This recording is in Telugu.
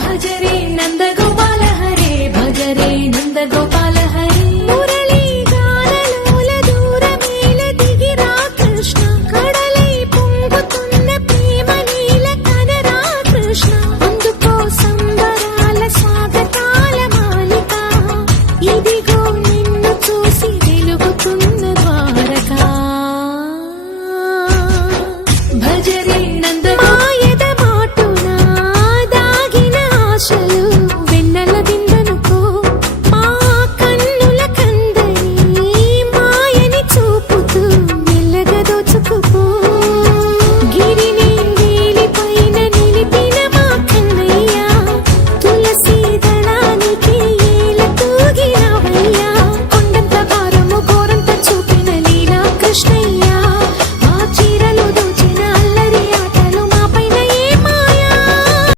భజరే నందగోపాల హరే భజరే నందగోపాల